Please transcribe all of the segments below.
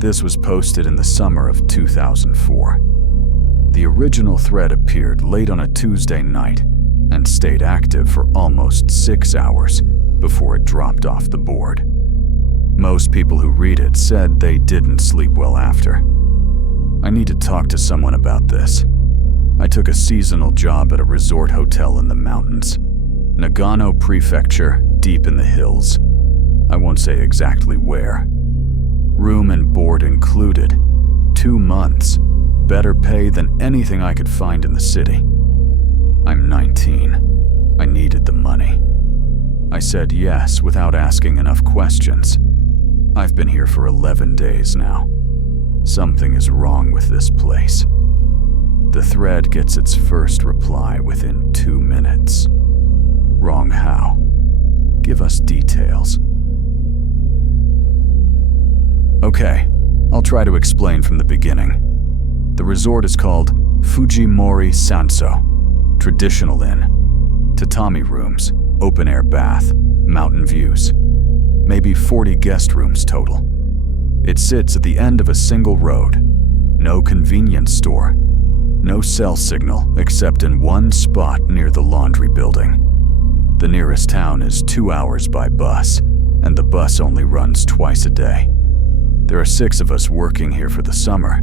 This was posted in the summer of 2004. The original thread appeared late on a Tuesday night and stayed active for almost 6 hours before it dropped off the board. Most people who read it said they didn't sleep well after. I need to talk to someone about this. I took a seasonal job at a resort hotel in the mountains, Nagano Prefecture, deep in the hills. I won't say exactly where. Room and board included. 2 months. Better pay than anything I could find in the city. I'm 19. I needed the money. I said yes without asking enough questions. I've been here for 11 days now. Something is wrong with this place. The thread gets its first reply within 2 minutes. Wrong how? Give us details. Okay, I'll try to explain from the beginning. The resort is called Fujimori Sanso, traditional inn. Tatami rooms, open-air bath, mountain views. Maybe 40 guest rooms total. It sits at the end of a single road. No convenience store. No cell signal except in one spot near the laundry building. The nearest town is 2 hours by bus, and the bus only runs twice a day. There are 6 of us working here for the summer.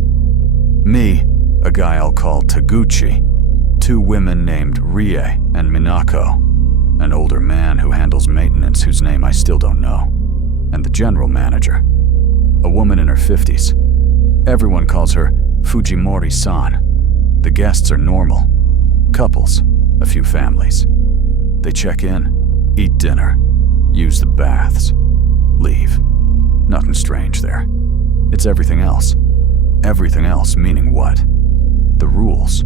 Me, a guy I'll call Taguchi, 2 women named Rie and Minako, an older man who handles maintenance whose name I still don't know, and the general manager, a woman in her 50s. Everyone calls her Fujimori-san. The guests are normal. Couples, a few families. They check in, eat dinner, use the baths, leave. Nothing strange there. It's everything else. Everything else meaning what? The rules.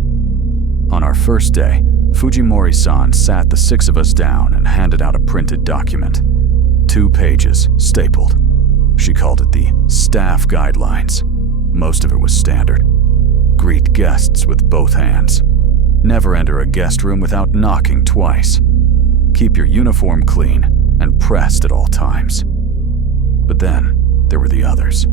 On our first day, Fujimori-san sat the 6 of us down and handed out a printed document. 2 pages, stapled. She called it the staff guidelines. Most of it was standard. Greet guests with both hands. Never enter a guest room without knocking twice. Keep your uniform clean and pressed at all times. But then, there were the others.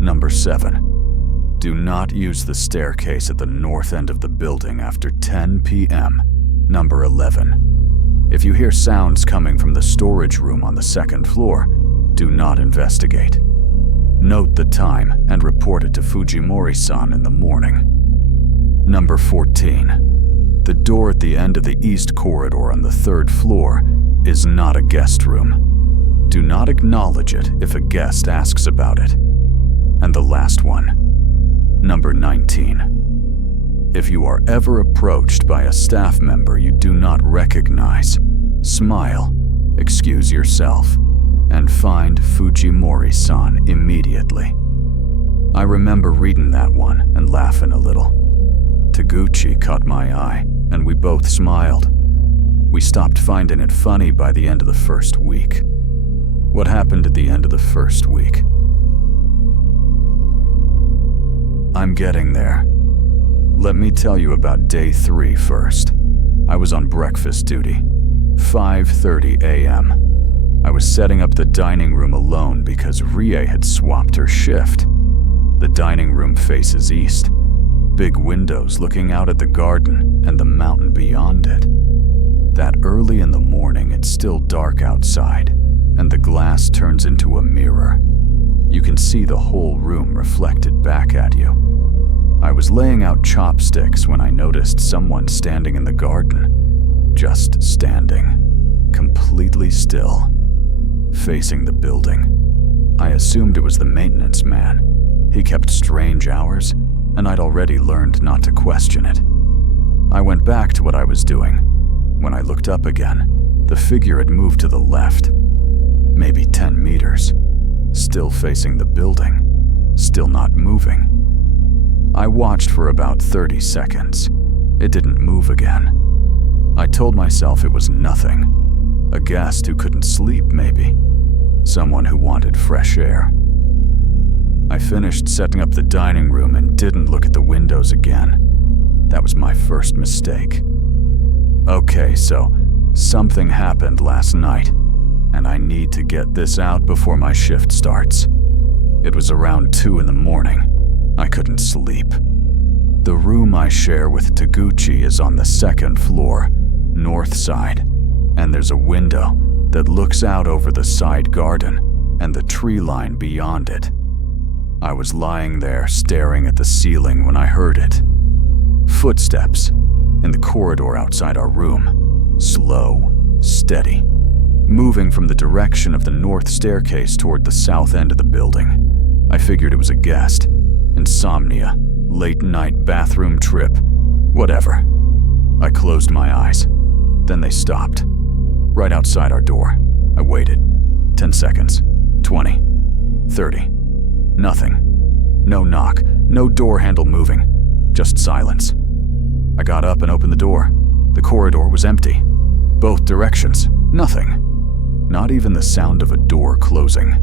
Number 7. Do not use the staircase at the north end of the building after 10 p.m. Number 11. If you hear sounds coming from the storage room on the 2nd floor, do not investigate. Note the time and report it to Fujimori-san in the morning. Number 14. The door at the end of the east corridor on the 3rd floor is not a guest room. Do not acknowledge it if a guest asks about it. And the last one. Number 19. If you are ever approached by a staff member you do not recognize, smile, excuse yourself, and find Fujimori-san immediately. I remember reading that one and laughing a little. Taguchi caught my eye, and we both smiled. We stopped finding it funny by the end of the 1st week. What happened at the end of the 1st week? I'm getting there. Let me tell you about day 3 first. I was on breakfast duty, 5:30 a.m. I was setting up the dining room alone because Rie had swapped her shift. The dining room faces east, big windows looking out at the garden and the mountain beyond it. That early in the morning, it's still dark outside, and the glass turns into a mirror. You can see the whole room reflected back at you. I was laying out chopsticks when I noticed someone standing in the garden. Just standing, completely still, facing the building. I assumed it was the maintenance man. He kept strange hours, and I'd already learned not to question it. I went back to what I was doing. When I looked up again, the figure had moved to the left, maybe 10 meters, still facing the building, still not moving. I watched for about 30 seconds. It didn't move again. I told myself it was nothing. A guest who couldn't sleep, maybe. Someone who wanted fresh air. I finished setting up the dining room and didn't look at the windows again. That was my first mistake. Okay, so something happened last night, and I need to get this out before my shift starts. It was around 2 in the morning. I couldn't sleep. The room I share with Taguchi is on the second floor, north side, and there's a window that looks out over the side garden and the tree line beyond it. I was lying there staring at the ceiling when I heard it. Footsteps in the corridor outside our room, slow, steady, moving from the direction of the north staircase toward the south end of the building. I figured it was a guest. Insomnia, late-night bathroom trip, whatever. I closed my eyes. Then they stopped. Right outside our door. I waited. 10 seconds. 20. 30. Nothing. No knock. No door handle moving. Just silence. I got up and opened the door. The corridor was empty. Both directions. Nothing. Not even the sound of a door closing.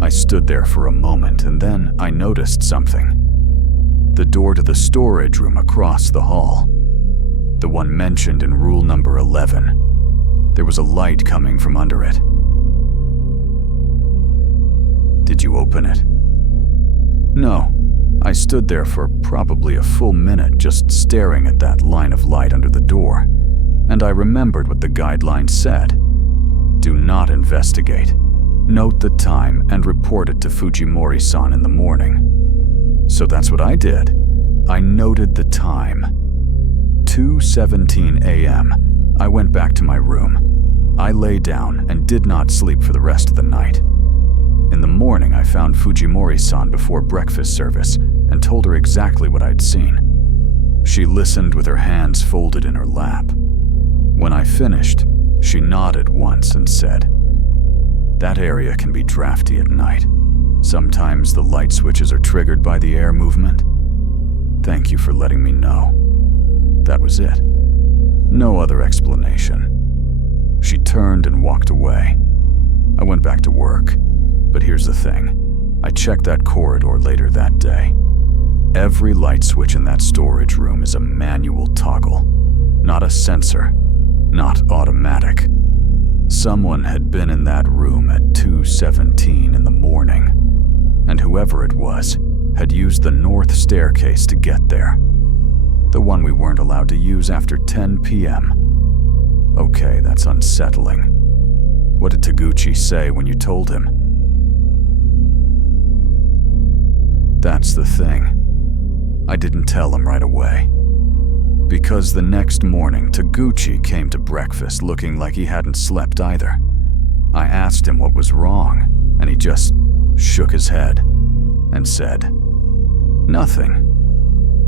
I stood there for a moment and then I noticed something. The door to the storage room across the hall. The one mentioned in rule number 11. There was a light coming from under it. Did you open it? No. I stood there for probably a full minute just staring at that line of light under the door, and I remembered what the guidelines said. Do not investigate. Note the time and report it to Fujimori-san in the morning. So that's what I did. I noted the time. 2:17 a.m. I went back to my room. I lay down and did not sleep for the rest of the night. In the morning, I found Fujimori-san before breakfast service and told her exactly what I'd seen. She listened with her hands folded in her lap. When I finished, she nodded once and said, "That area can be drafty at night. Sometimes the light switches are triggered by the air movement. Thank you for letting me know." That was it. No other explanation. She turned and walked away. I went back to work. But here's the thing. I checked that corridor later that day. Every light switch in that storage room is a manual toggle, not a sensor, not automatic. Someone had been in that room at 2:17 in the morning, and whoever it was had used the north staircase to get there. The one we weren't allowed to use after 10 p.m. Okay, that's unsettling. What did Taguchi say when you told him? That's the thing. I didn't tell him right away. Because the next morning, Taguchi came to breakfast looking like he hadn't slept either. I asked him what was wrong, and he just shook his head and said, "Nothing.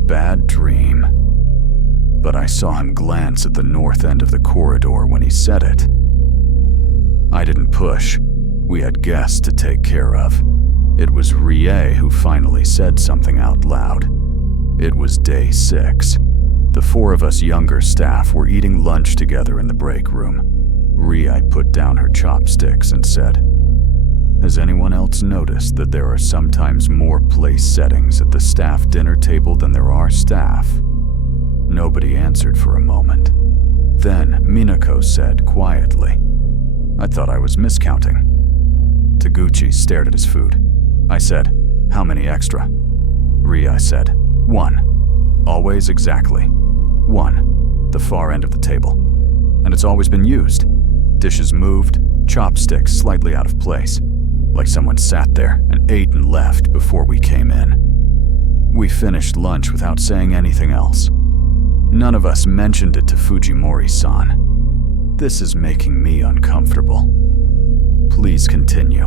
Bad dream." But I saw him glance at the north end of the corridor when he said it. I didn't push. We had guests to take care of. It was Rie who finally said something out loud. It was day 6. The 4 of us younger staff were eating lunch together in the break room. Rie put down her chopsticks and said, "Has anyone else noticed that there are sometimes more place settings at the staff dinner table than there are staff?" Nobody answered for a moment. Then Minako said quietly, "I thought I was miscounting." Taguchi stared at his food. I said, "How many extra?" Rie said, "1. Always exactly. 1. The far end of the table. And it's always been used. Dishes moved, chopsticks slightly out of place, like someone sat there and ate and left before we came in." We finished lunch without saying anything else. None of us mentioned it to Fujimori-san. This is making me uncomfortable. Please continue.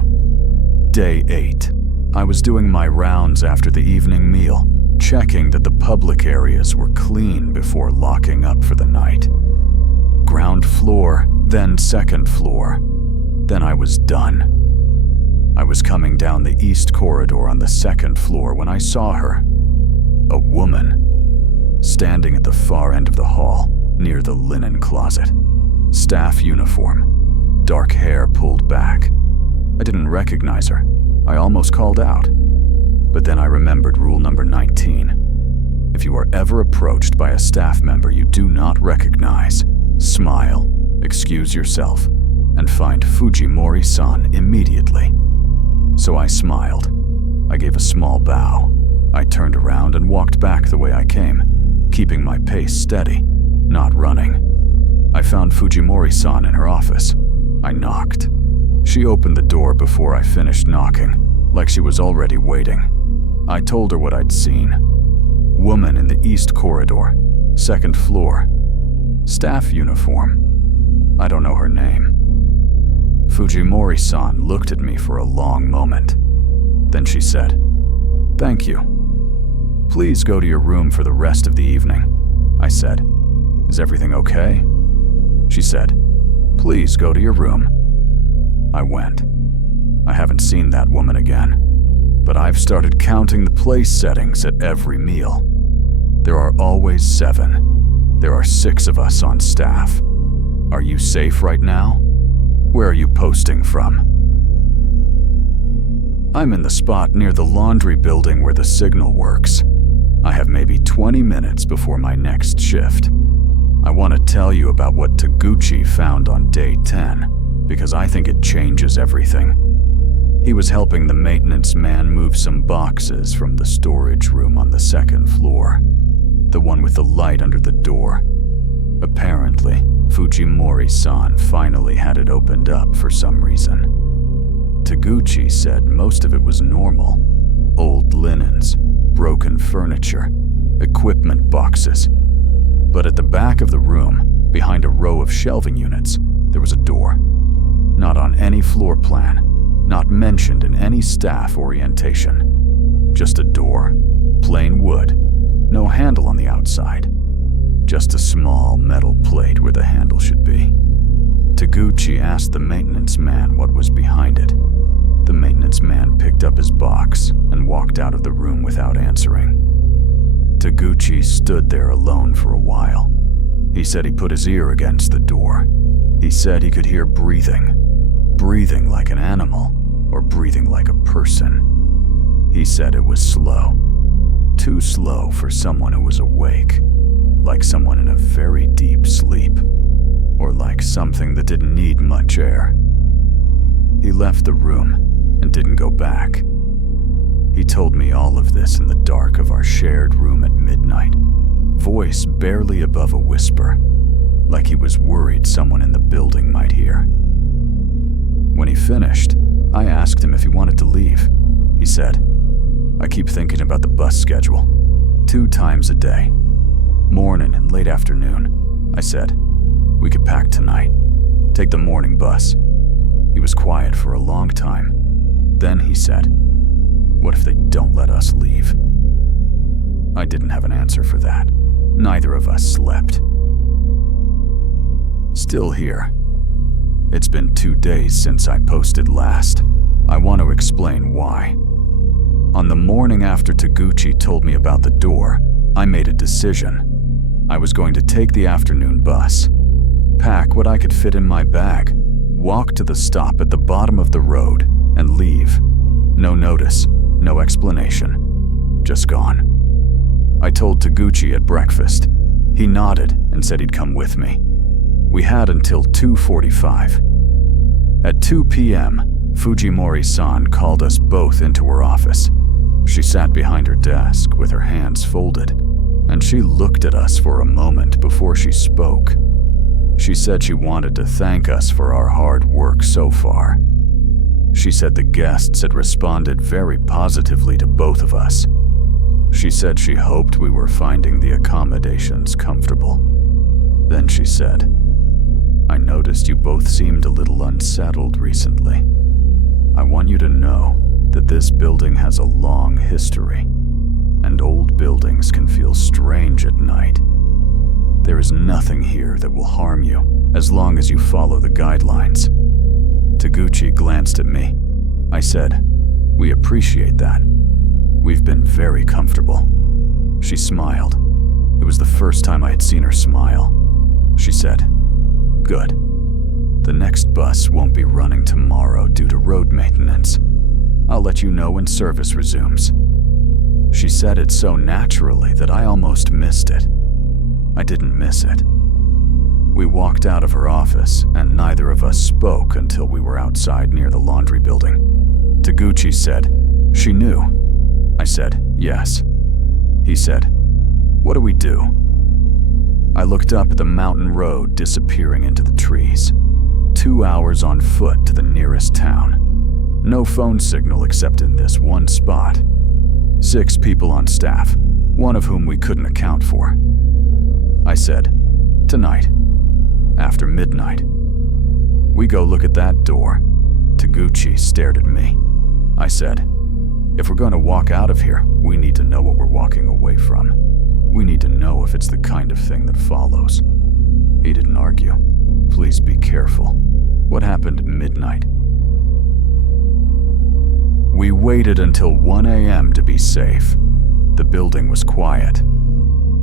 Day 8. I was doing my rounds after the evening meal, checking that the public areas were clean before locking up for the night. Ground floor, then second floor. Then I was done. I was coming down the east corridor on the second floor when I saw her. A woman. Standing at the far end of the hall, near the linen closet. Staff uniform. Dark hair pulled back. I didn't recognize her. I almost called out. But then I remembered rule number 19. If you are ever approached by a staff member you do not recognize, smile, excuse yourself, and find Fujimori-san immediately. So I smiled. I gave a small bow. I turned around and walked back the way I came, keeping my pace steady, not running. I found Fujimori-san in her office. I knocked. She opened the door before I finished knocking, like she was already waiting. I told her what I'd seen. Woman in the east corridor, second floor. Staff uniform. I don't know her name. Fujimori-san looked at me for a long moment. Then she said, "Thank you. Please go to your room for the rest of the evening." I said, "Is everything okay?" She said, "Please go to your room." I went. I haven't seen that woman again, but I've started counting the place settings at every meal. There are always 7. There are 6 of us on staff. Are you safe right now? Where are you posting from? I'm in the spot near the laundry building where the signal works. I have maybe 20 minutes before my next shift. I want to tell you about what Taguchi found on day 10, because I think it changes everything. He was helping the maintenance man move some boxes from the storage room on the second floor, the one with the light under the door. Apparently, Fujimori-san finally had it opened up for some reason. Taguchi said most of it was normal. Old linens, broken furniture, equipment boxes. But at the back of the room, behind a row of shelving units, there was a door. Not on any floor plan, not mentioned in any staff orientation. Just a door, plain wood, no handle on the outside. Just a small metal plate where the handle should be. Taguchi asked the maintenance man what was behind it. The maintenance man picked up his box and walked out of the room without answering. Taguchi stood there alone for a while. He said he put his ear against the door. He said he could hear breathing. Breathing like an animal, or breathing like a person. He said it was slow. Too slow for someone who was awake. Like someone in a very deep sleep. Or like something that didn't need much air. He left the room and didn't go back. He told me all of this in the dark of our shared room at midnight, voice barely above a whisper, like he was worried someone in the building might hear. When he finished, I asked him if he wanted to leave. He said, "I keep thinking about the bus schedule. 2 times a day. Morning and late afternoon." I said, "We could pack tonight. Take the morning bus." He was quiet for a long time. Then he said, "What if they don't let us leave?" I didn't have an answer for that. Neither of us slept. Still here. It's been 2 days since I posted last. I want to explain why. On the morning after Taguchi told me about the door, I made a decision. I was going to take the afternoon bus, pack what I could fit in my bag, walk to the stop at the bottom of the road, and leave. No notice, no explanation. Just gone. I told Taguchi at breakfast. He nodded and said he'd come with me. We had until 2:45. At 2 p.m., Fujimori-san called us both into her office. She sat behind her desk with her hands folded, and she looked at us for a moment before she spoke. She said she wanted to thank us for our hard work so far. She said the guests had responded very positively to both of us. She said she hoped we were finding the accommodations comfortable. Then she said, "I noticed you both seemed a little unsettled recently. I want you to know that this building has a long history, and old buildings can feel strange at night. There is nothing here that will harm you as long as you follow the guidelines." Taguchi glanced at me. I said, "We appreciate that. We've been very comfortable." She smiled. It was the first time I had seen her smile. She said, "Good. The next bus won't be running tomorrow due to road maintenance. I'll let you know when service resumes." She said it so naturally that I almost missed it. I didn't miss it. We walked out of her office, and neither of us spoke until we were outside near the laundry building. Taguchi said, "She knew." I said, "Yes." He said, "What do we do?" I looked up at the mountain road disappearing into the trees. 2 hours on foot to the nearest town. No phone signal except in this one spot. 6 people on staff, one of whom we couldn't account for. I said, "Tonight, after midnight, we go look at that door." Taguchi stared at me. I said, "If we're going to walk out of here, we need to know what we're walking away from. We need to know if it's the kind of thing that follows." He didn't argue. "Please be careful." What happened at midnight? We waited until 1 a.m. to be safe. The building was quiet.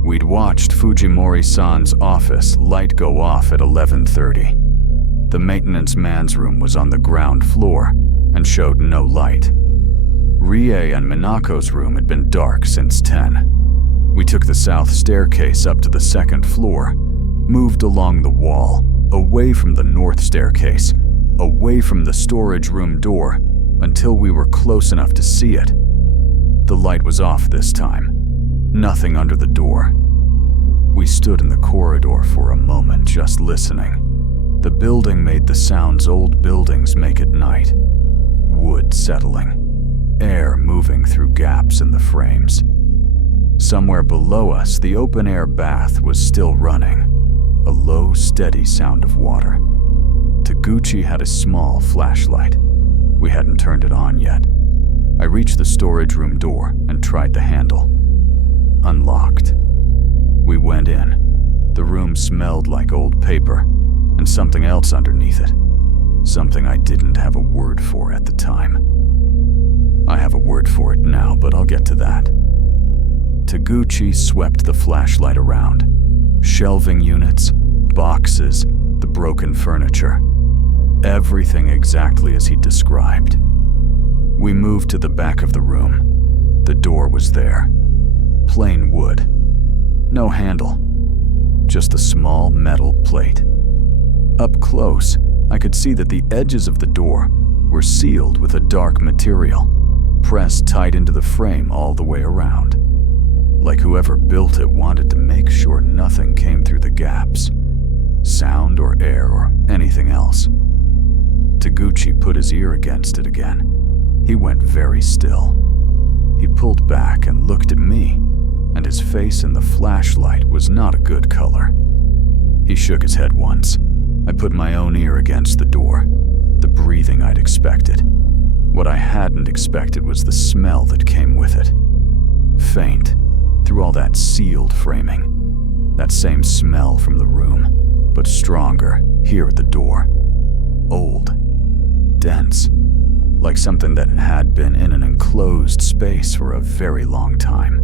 We'd watched Fujimori San's office light go off at 11:30. The maintenance man's room was on the ground floor and showed no light. Rie and Minako's room had been dark since 10. We took the south staircase up to the second floor, moved along the wall, away from the north staircase, away from the storage room door, until we were close enough to see it. The light was off this time. Nothing under the door. We stood in the corridor for a moment, just listening. The building made the sounds old buildings make at night. Wood settling. Air moving through gaps in the frames. Somewhere below us, the open-air bath was still running. A low, steady sound of water. Taguchi had a small flashlight. We hadn't turned it on yet. I reached the storage room door and tried the handle. Unlocked. We went in. The room smelled like old paper, and something else underneath it. Something I didn't have a word for at the time. I have a word for it now, but I'll get to that. Taguchi swept the flashlight around. Shelving units, boxes, the broken furniture. Everything exactly as he described. We moved to the back of the room. The door was there. Plain wood. No handle. Just a small metal plate. Up close, I could see that the edges of the door were sealed with a dark material, pressed tight into the frame all the way around. Like whoever built it wanted to make sure nothing came through the gaps. Sound or air or anything else. Taguchi put his ear against it again. He went very still. He pulled back and looked at me, and his face in the flashlight was not a good color. He shook his head once. I put my own ear against the door. The breathing I'd expected. What I hadn't expected was the smell that came with it. Faint, through all that sealed framing. That same smell from the room, but stronger here at the door. Old. Dense. Like something that had been in an enclosed space for a very long time.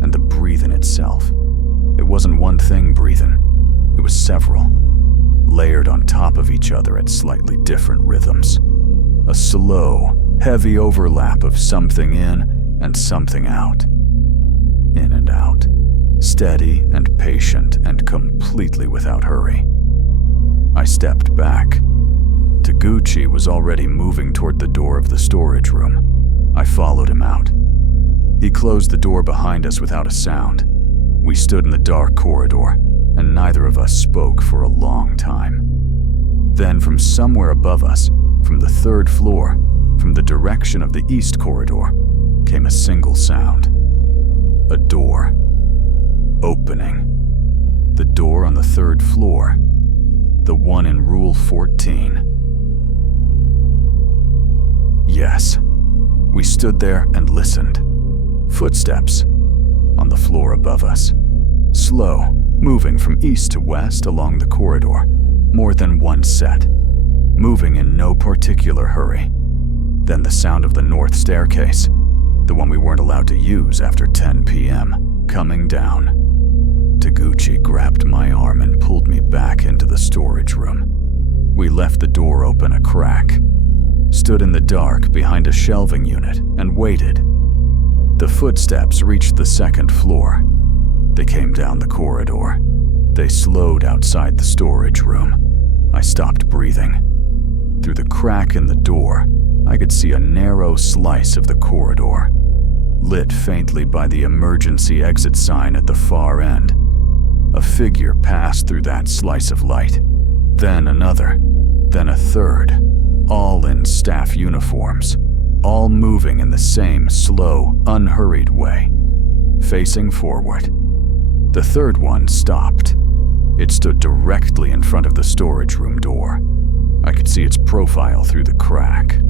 And the breathing itself. It wasn't one thing breathing. It was several. Layered on top of each other at slightly different rhythms. A slow, heavy overlap of something in and something out. In and out. Steady and patient and completely without hurry. I stepped back. Taguchi was already moving toward the door of the storage room. I followed him out. He closed the door behind us without a sound. We stood in the dark corridor, and neither of us spoke for a long time. Then from somewhere above us, from the third floor, from the direction of the east corridor, came a single sound. A door. Opening. The door on the third floor. The one in Rule 14. Yes. We stood there and listened. Footsteps. On the floor above us. Slow, moving from east to west along the corridor. More than one set. Moving in no particular hurry. Then the sound of the north staircase. The one we weren't allowed to use after 10 p.m. Coming down. Taguchi grabbed my arm and pulled me back into the storage room. We left the door open a crack. Stood in the dark behind a shelving unit and waited. The footsteps reached the second floor. They came down the corridor. They slowed outside the storage room. I stopped breathing. Through the crack in the door, I could see a narrow slice of the corridor, lit faintly by the emergency exit sign at the far end. A figure passed through that slice of light, then another, then a third, all in staff uniforms, all moving in the same slow, unhurried way, facing forward. The third one stopped. It stood directly in front of the storage room door. I could see its profile through the crack.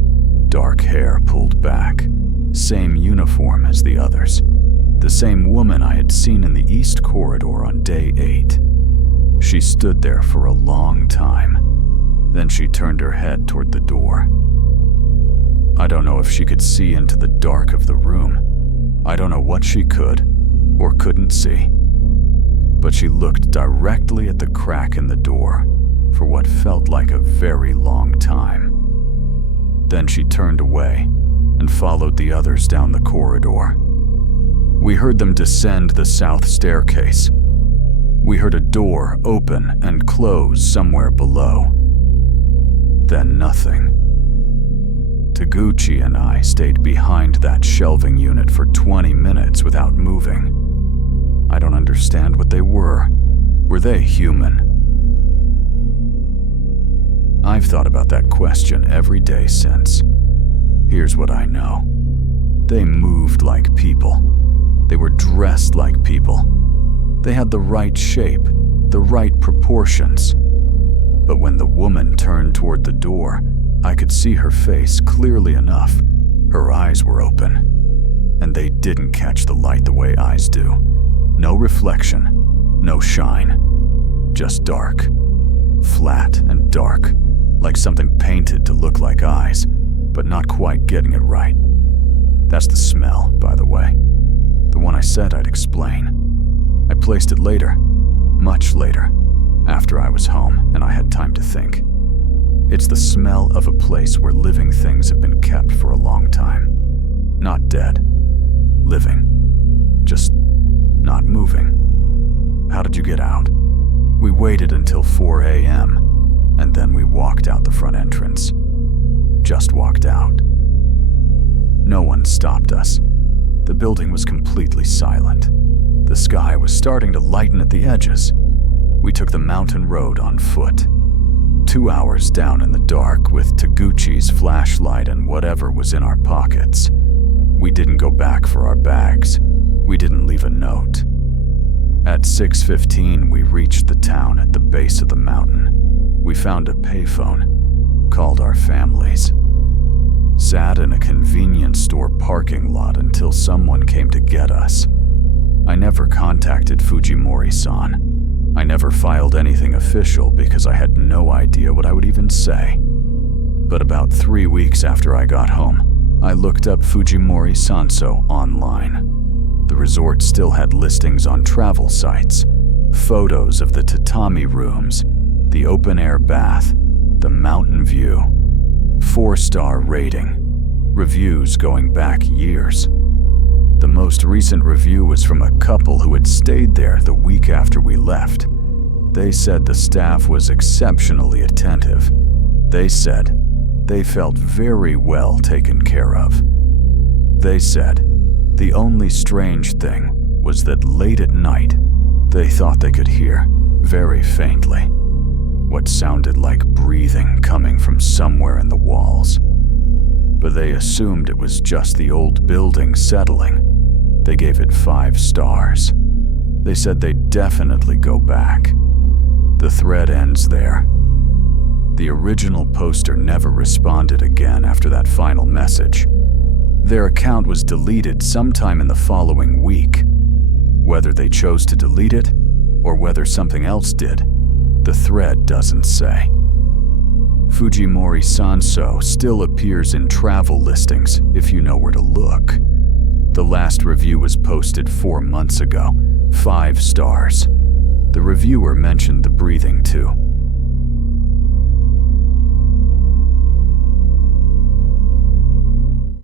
Dark hair pulled back, same uniform as the others. The same woman I had seen in the East Corridor on day 8. She stood there for a long time. Then she turned her head toward the door. I don't know if she could see into the dark of the room. I don't know what she could or couldn't see. But she looked directly at the crack in the door for what felt like a very long time. Then she turned away and followed the others down the corridor. We heard them descend the south staircase. We heard a door open and close somewhere below. Then nothing. Taguchi and I stayed behind that shelving unit for 20 minutes without moving. I don't understand what they were. Were they human? I've thought about that question every day since. Here's what I know. They moved like people. They were dressed like people. They had the right shape, the right proportions. But when the woman turned toward the door, I could see her face clearly enough. Her eyes were open, and they didn't catch the light the way eyes do. No reflection, no shine, just dark. Flat and dark, like something painted to look like eyes, but not quite getting it right. That's the smell, by the way. The one I said I'd explain. I placed it later, much later, after I was home and I had time to think. It's the smell of a place where living things have been kept for a long time. Not dead. Living. Just not moving. How did you get out? We waited until 4 a.m. and then we walked out the front entrance. Just walked out. No one stopped us. The building was completely silent. The sky was starting to lighten at the edges. We took the mountain road on foot. 2 hours down in the dark with Taguchi's flashlight and whatever was in our pockets. We didn't go back for our bags. We didn't leave a note. At 6:15, we reached the town at the base of the mountain. We found a payphone, called our families. Sat in a convenience store parking lot until someone came to get us. I never contacted Fujimori-san. I never filed anything official because I had no idea what I would even say. But about 3 weeks after I got home, I looked up Fujimori Sanso online. The resort still had listings on travel sites, photos of the tatami rooms, the open-air bath, the mountain view, 4-star rating, reviews going back years. The most recent review was from a couple who had stayed there the week after we left. They said the staff was exceptionally attentive. They said they felt very well taken care of. They said the only strange thing was that late at night, they thought they could hear, very faintly, what sounded like breathing coming from somewhere in the walls. But they assumed it was just the old building settling. They gave it 5 stars. They said they'd definitely go back. The thread ends there. The original poster never responded again after that final message. Their account was deleted sometime in the following week. Whether they chose to delete it or whether something else did, the thread doesn't say. Fujimori Sanso still appears in travel listings if you know where to look. The last review was posted 4 months ago, 5 stars. The reviewer mentioned the breathing too.